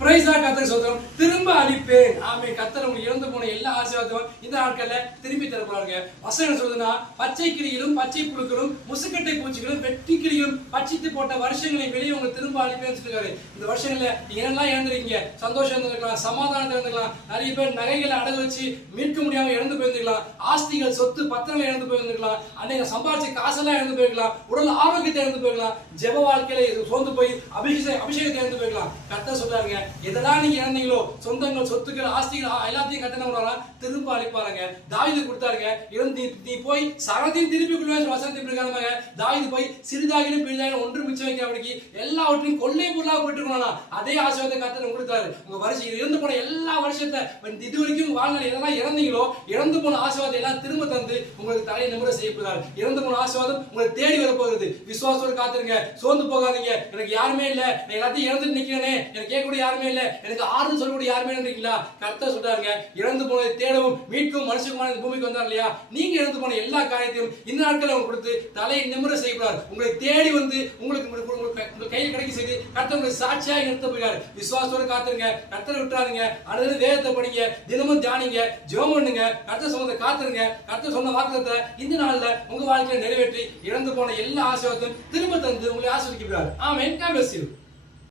Price ஆ கர்த்தர் சோதரம் திரும்ப அளிப்பேன். ஆமே. கர்த்தர் உங்களுக்கு இழந்து போன எல்லா ஆசீர்வாதமும் இந்த நாட்கள்ல திரும்பி தர போறாங்க. வசனம் சொல்லுதுன்னா பச்சை கிளிகளும் பச்சை புழுக்களும் முசுக்கட்டை பூச்சிகளும் வெட்டி கிளிகளும் பச்சித்து போட்ட வருஷங்களை வெளியே உங்களுக்கு திரும்ப அளிப்பேன்னு சொல்லிருக்காரு. இந்த வருஷங்கள்ல நீங்க என்னெல்லாம் இழந்திருக்கீங்க? சந்தோஷம் இருந்திருக்கலாம், சமாதானத்தில் இருந்திருக்கலாம், நிறைய பேர் நகைகளை அடகு வச்சு மீட்க முடியாம இழந்து போயிருந்திருக்கலாம், ஆஸ்திகள் சொத்து பத்திரங்களை இழந்து போயிருந்திருக்கலாம், அன்னைக்கு சம்பாதிச்ச காசெல்லாம் இழந்து போயிருக்கலாம், உடல் ஆரோக்கியத்தை இழந்து போயிருக்கலாம், ஜெப வாழ்க்கையில சோர்ந்து போய் அபிஷேகத்தை இழந்து போயிருக்கலாம். கர்த்தர் சொல்றாருங்க, எதெல்லாம் நீங்க இழந்தீங்களோ சொந்தங்கள் சொத்துக்கள் ஆஸ்திகள் எல்லாத்தையும் கட்டணம் திரும்ப அளிப்பாருங்க. தாவீது கொடுத்தாருங்க, நீ போய் சகலத்தையும் திருப்பி கொள்வாய் வசனத்தின் பிரகாரமாக தாவீது போய் சிறிதாகிலும் பெரிதாகிலும் ஒன்று மிச்சம் வைக்காமடிக்கு எல்லாவற்றையும் கொள்ளை பொருளாக போட்டுக்கணும். அதே ஆசீர்வாதத்தை கர்த்தர் கொடுத்தாரு. உங்க வருஷம் இறந்து போன எல்லா வருஷத்தை இது வரைக்கும் வாழ்நாள் எதெல்லாம் இறந்தீங்களோ இறந்து போன ஆசீர்வாதத்தை எல்லாம் திரும்ப தந்து உங்களுக்கு தலையை நிமிர செய்யப்படுறாரு. இறந்து போன ஆசீர்வாதம் உங்களை தேடி வரப்போகிறது. விசுவாசத்தோடு காத்துருங்க, சோர்ந்து போகாதீங்க. எனக்கு யாருமே இல்ல, நான் எல்லாத்தையும் இறந்துட்டு நிக்கிறேனே, எனக்கு கேட்கக்கூடிய யாருமே இல்ல, எனக்கு ஆறுதல் சொல்லக்கூடிய யாருமே இல்லைங்களா? கர்த்தர் சொல்றாருங்க, இறந்து போனதை தேடவும் மீட்கும் மனுஷகுமாரன் பூமிக்கு வந்தார் இல்லையா? நீங்க இறந்து போன எல்லா காரியத்தையும் இந்த நாட்கள் அவங்க கொடுத்து தலையை நிமிர செய்யப்படுறார். உங்களை தேடி வந்து உங்களுக்கு கையில் கிடைக்க செய்து கர்த்தர் உங்களை சாட்சியாக நிறுத்த போகிறார். விசுவாசத்தோடு காத்துருங்க, கர்த்தரை விட்டுறாருங்க. அடுத்தது வேதத்தை படிங்க, தினமும் தியானிங்க, ஜெபம் பண்ணுங்க, கர்த்தர் சொன்னதை காத்துருங்க. கர்த்தர் சொன்ன வாக்குத்தத்தை இந்த நாள்ல உங்க வாழ்க்கையை நிறைவேற்றி இறந்து போன எல்லா ஆசீர்வாதத்தையும் திரும்ப தந்து உங்களை ஆசீர்வதிக்கிறார். ஆமென். God bless you.